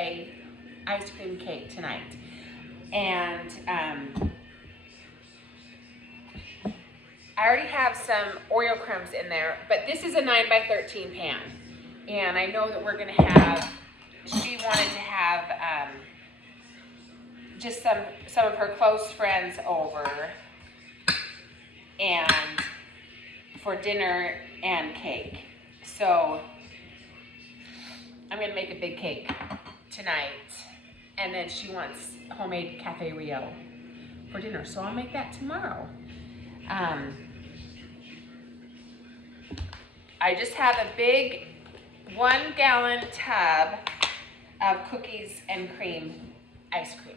birthday ice cream cake tonight. And I already have some Oreo crumbs in there, but this is a 9x13 pan. And I know that we're gonna have, she wanted to have just some of her close friends over and for dinner and cake. So I'm gonna make a big cake tonight, and then she wants homemade Cafe Rio for dinner, so I'll make that tomorrow. I just have a big 1 gallon tub of cookies and cream ice cream.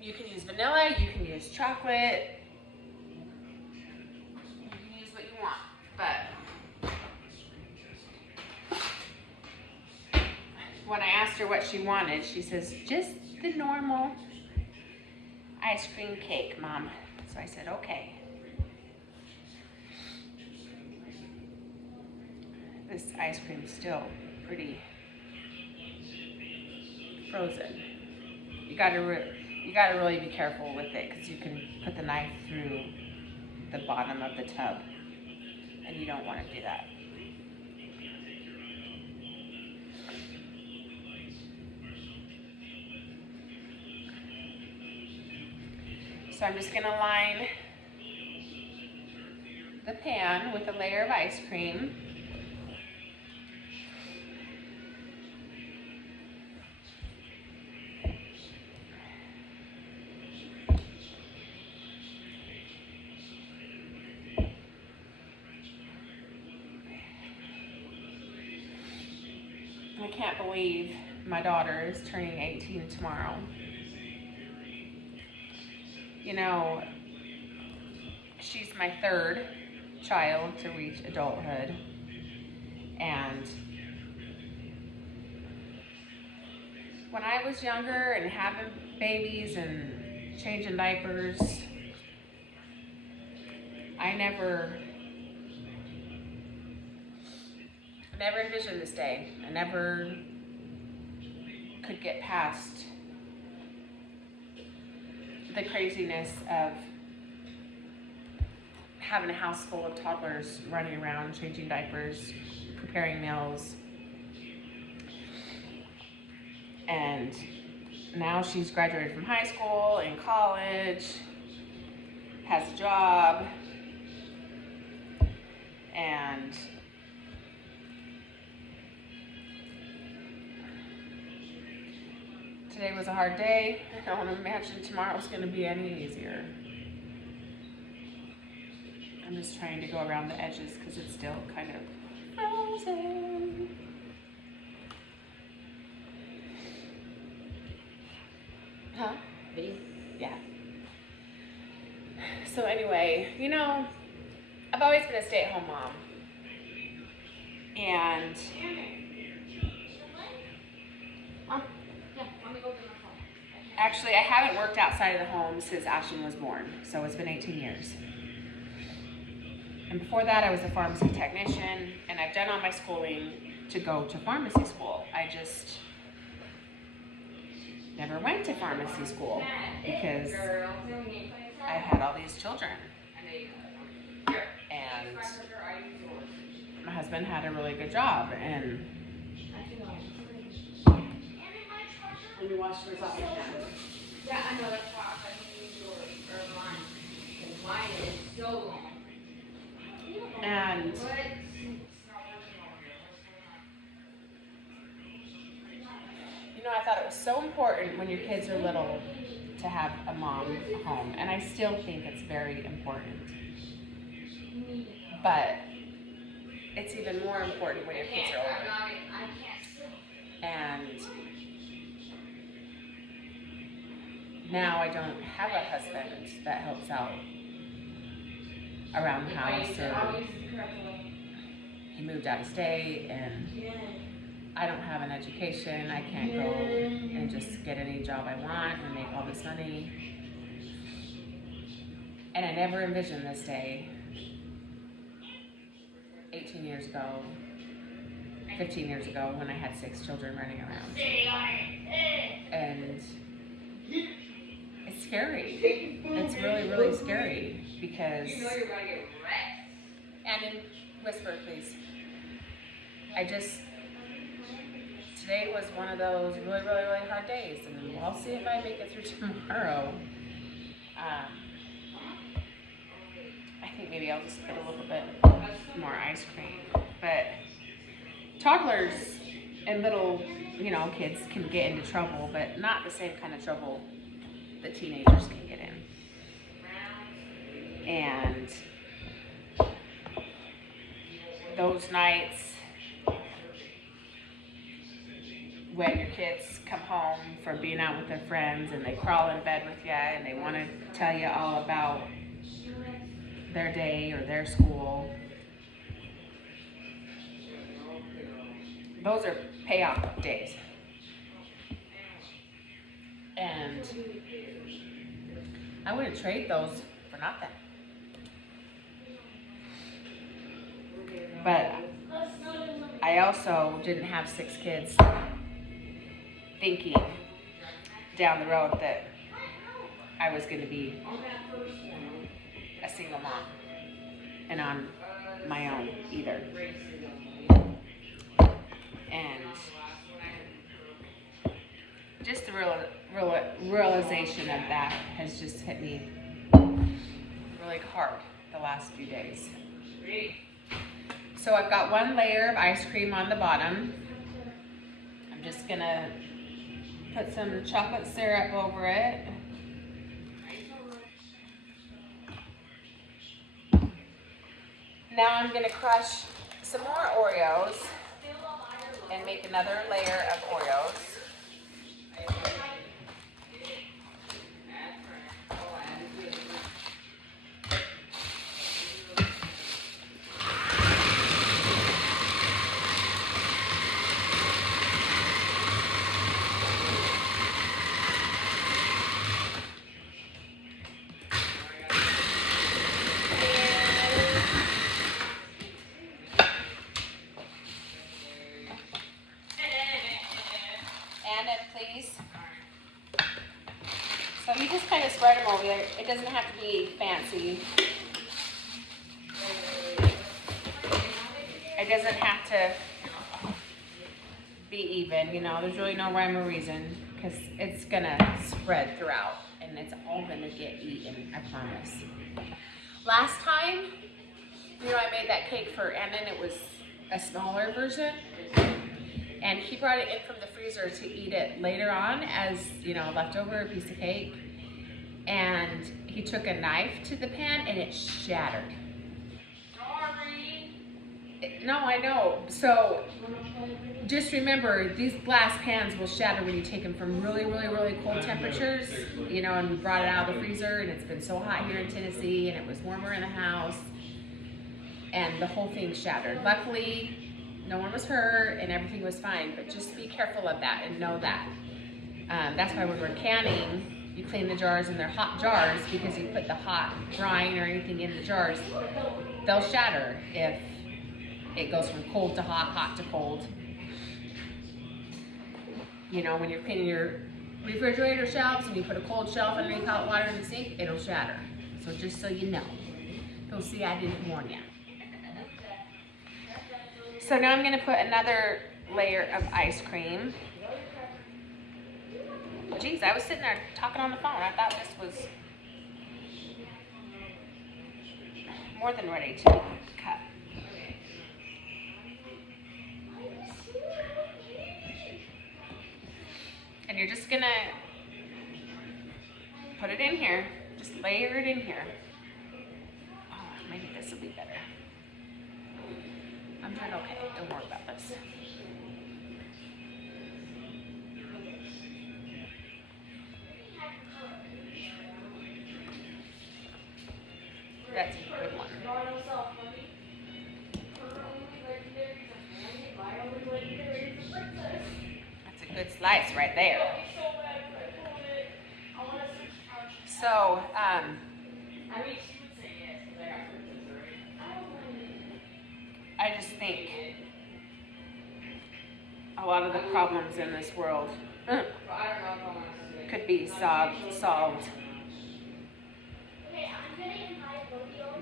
You can use vanilla, you can use chocolate, you can use what you want, but when I asked her what she wanted, she says, just the normal ice cream cake, Mom. So I said, okay. This ice cream is still pretty frozen. You gotta really be careful with it because you can put the knife through the bottom of the tub, and you don't want to do that. So I'm just gonna line the pan with a layer of ice cream. I can't believe my daughter is turning 18 tomorrow. You know, she's my 3rd child to reach adulthood, and when I was younger and having babies and changing diapers, I never envisioned this day. I never could get past the craziness of having a house full of toddlers running around, changing diapers, preparing meals. And now she's graduated from high school and college, has a job, and today was a hard day. I don't imagine tomorrow's gonna be any easier. I'm just trying to go around the edges because it's still kind of frozen. Huh? Me? Yeah. So anyway, you know, I've always been a stay-at-home mom. And actually, I haven't worked outside of the home since Ashlynn was born, so it's been 18 years. And before that, I was a pharmacy technician, and I've done all my schooling to go to pharmacy school. I just never went to pharmacy school because I had all these children. And my husband had a really good job, and when you wash yours off your hands. Yeah, I know that's why I use yours or mine. Because mine is so long. And you know, I thought it was so important when your kids are little to have a mom home, and I still think it's very important. But it's even more important when your kids are older. And now I don't have a husband that helps out around the house, or he moved out of state, and I don't have an education. I can't go and just get any job I want and make all this money. And I never envisioned this day 18 years ago 15 years ago when I had 6 children running around. And it's scary. It's really, really scary because... And in whisper, please. Today was one of those really, really, really hard days, and I'll see if I make it through tomorrow. I think maybe I'll just put a little bit more ice cream. But toddlers and little, kids can get into trouble, but not the same kind of trouble that teenagers can get in. And those nights when your kids come home from being out with their friends and they crawl in bed with you and they want to tell you all about their day or their school, those are payoff days. And I wouldn't trade those for nothing. But I also didn't have 6 kids thinking down the road that I was going to be a single mom and on my own either. And just the realization of that has just hit me really hard the last few days. So I've got 1 layer of ice cream on the bottom. I'm just gonna put some chocolate syrup over it. Now I'm gonna crush some more Oreos and make another layer of Oreos. So you just kind of spread them over there. It doesn't have to be fancy. It doesn't have to be even, there's really no rhyme or reason because it's gonna spread throughout and it's all gonna get eaten, I promise. Last time, I made that cake for Annan. It was a smaller version. And he brought it in from the freezer to eat it later on as, leftover, a piece of cake. And he took a knife to the pan and it shattered. Sorry. No, I know. So just remember, these glass pans will shatter when you take them from really, really, really cold temperatures. And we brought it out of the freezer and it's been so hot here in Tennessee and it was warmer in the house. And the whole thing shattered. Luckily, no one was hurt and everything was fine, but just be careful of that and know that. That's why when we're canning, you clean the jars and they're hot jars because you put the hot brine or anything in the jars, they'll shatter if it goes from cold to hot, hot to cold. When you're cleaning your refrigerator shelves and you put a cold shelf underneath hot water in the sink, it'll shatter. So just so you know. Don't see I didn't warn you. So now I'm going to put another layer of ice cream. Geez, I was sitting there talking on the phone. I thought this was more than ready to cut. And you're just going to put it in here. Just layer it in here. Oh, maybe this will be better. I'm doing okay. Don't worry about this. That's a good one. That's a good slice right there. So, I just think a lot of the problems in this world Well, I don't know if I want to see it. could be solved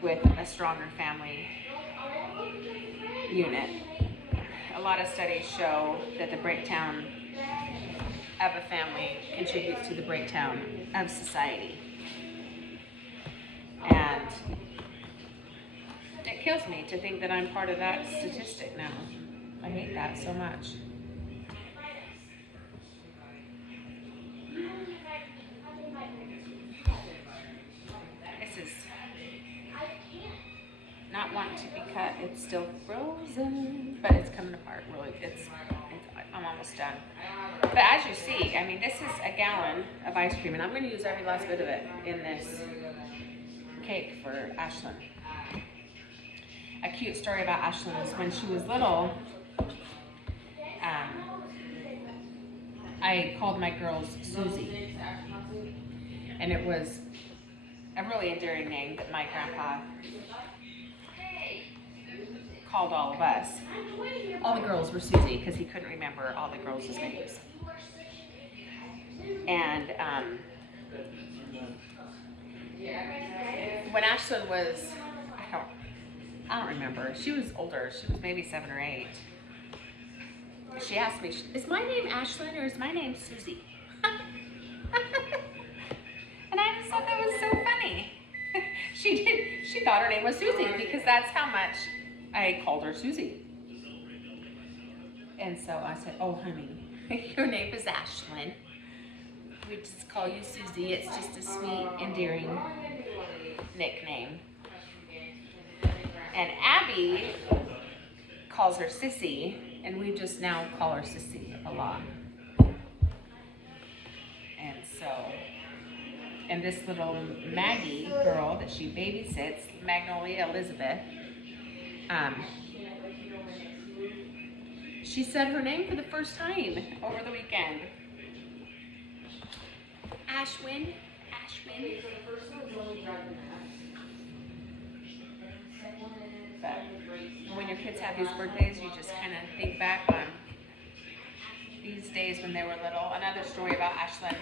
with a stronger family unit. A lot of studies show that the breakdown of a family contributes to the breakdown of society. And it kills me to think that I'm part of that statistic now. I hate that so much. This is not wanting to be cut. It's still frozen, but it's coming apart really. I'm almost done. But as you see, I mean, this is a gallon of ice cream, and I'm going to use every last bit of it in this cake for Ashlynn. A cute story about Ashlynn is when she was little, I called my girls Susie, and it was a really endearing name that my grandpa called all of us. All the girls were Susie because he couldn't remember all the girls' names. And when Ashlynn was, I don't remember. She was older. She was maybe 7 or 8. She asked me, "Is my name Ashlynn or is my name Susie?" And I just thought that was so funny. She thought her name was Susie because that's how much I called her Susie. And so I said, "Oh, honey, your name is Ashlynn. We just call you Susie. It's just a sweet, endearing nickname." And Abby calls her Sissy, and we just now call her Sissy a lot. And so, and this little Maggie girl that she babysits, Magnolia Elizabeth, she said her name for the first time over the weekend. Ashwin. But when your kids have these birthdays, you just kind of think back on these days when they were little. Another story about Ashlynn.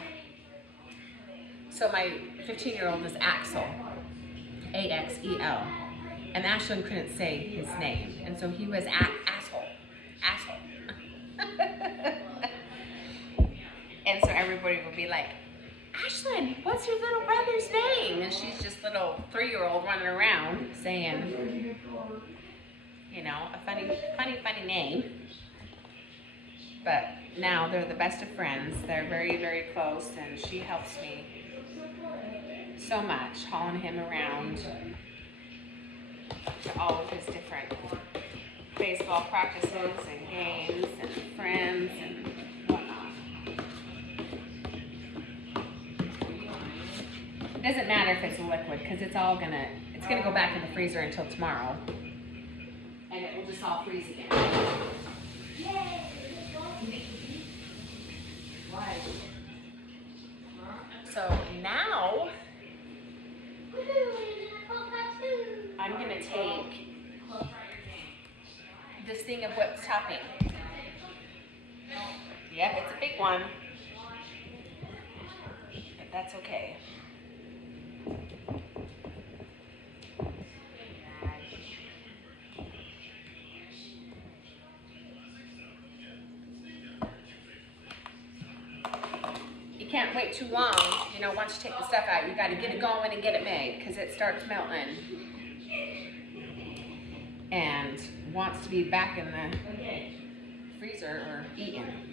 So my 15-year-old is Axel, A-X-E-L. And Ashlynn couldn't say his name. And so he was asshole. And so everybody would be like, "Ashlynn, what's your little brother's name?" And she's just little 3-year-old running around saying, you know, a funny name. But now they're the best of friends. They're very, very close, and she helps me so much, hauling him around to all of his different baseball practices and games and friends and whatnot. It doesn't matter if it's a liquid because it's gonna go back in the freezer until tomorrow, and it will just all freeze again. So now I'm gonna take this thing of whipped topping. Yep, it's a big one, but that's okay. You can't wait too long, you know, once you take the stuff out, you gotta get it going and get it made because it starts melting and wants to be back in the freezer or eaten.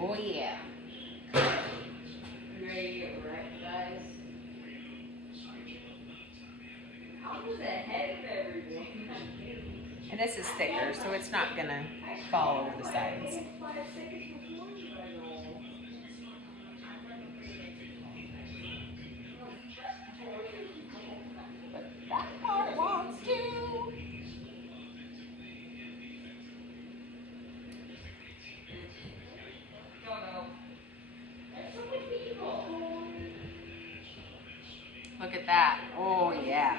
Oh yeah. You ready to get wrecked, guys? How was the head of everything? And this is thicker, so it's not gonna fall over the sides. But that Look at that. Oh, yeah.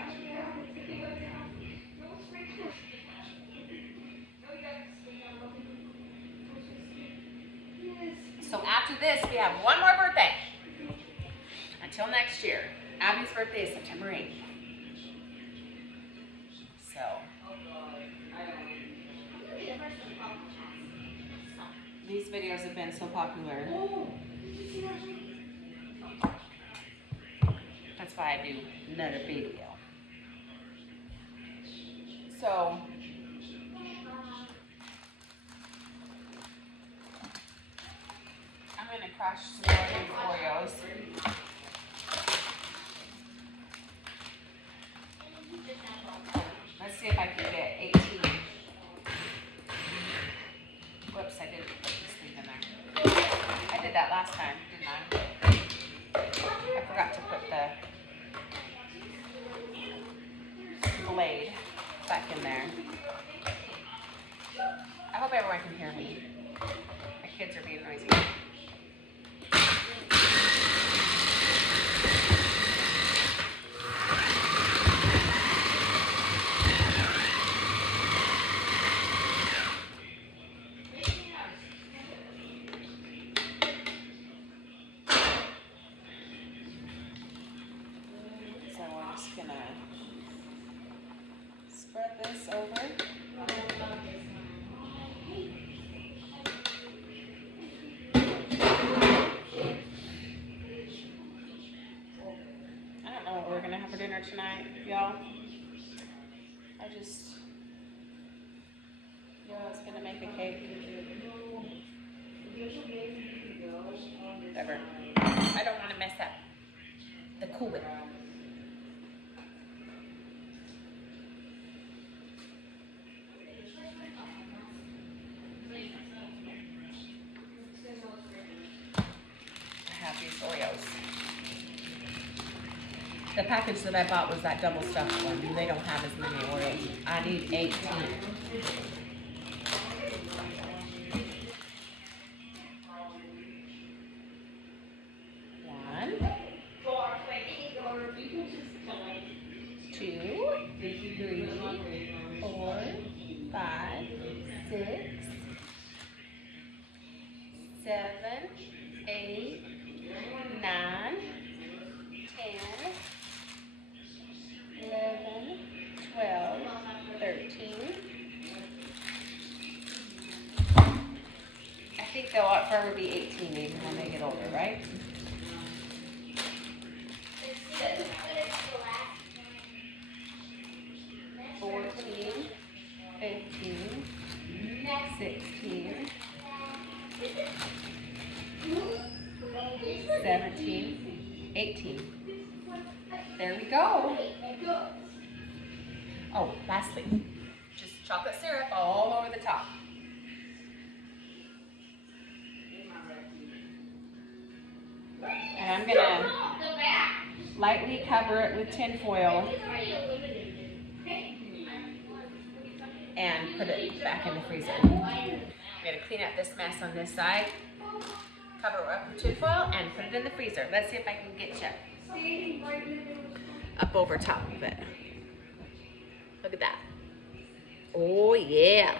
So after this, we have one more birthday. Until next year. Abby's birthday is September 8th. So. These videos have been so popular. That's why I do another video. So. I'm going to crush some more of these Oreos. Let's see if I can get 18. Whoops, I didn't put this thing in there. I did that last time, didn't I? I forgot to put the blade back in there. I hope everyone can hear me. My kids are being noisy. So we're just gonna spread this over. I don't know what we're gonna have for dinner tonight, y'all. It's gonna make a cake. Whatever. I don't want to mess up the cool bit. I have these Oreos. The package that I bought was that double stuffed one. They don't have as many Oreos. I need 18. Seven, 8, 9, 10, 11, 12, 13. I think they'll forever be 18 even when they get older, right? $14, $15, $16, $17, $18. There we go. Oh, lastly, just chocolate syrup all over the top. And I'm gonna lightly cover it with tin foil and put it back in the freezer. I'm gonna clean up this mess on this side, cover it up with tin foil, and put it in the freezer. Let's see if I can get you up over top of it. Look at that. Oh yeah.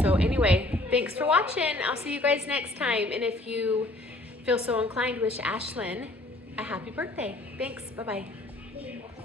So anyway, thanks for watching. I'll see you guys next time. And if you feel so inclined, wish Ashlynn a happy birthday. Thanks. Bye-bye.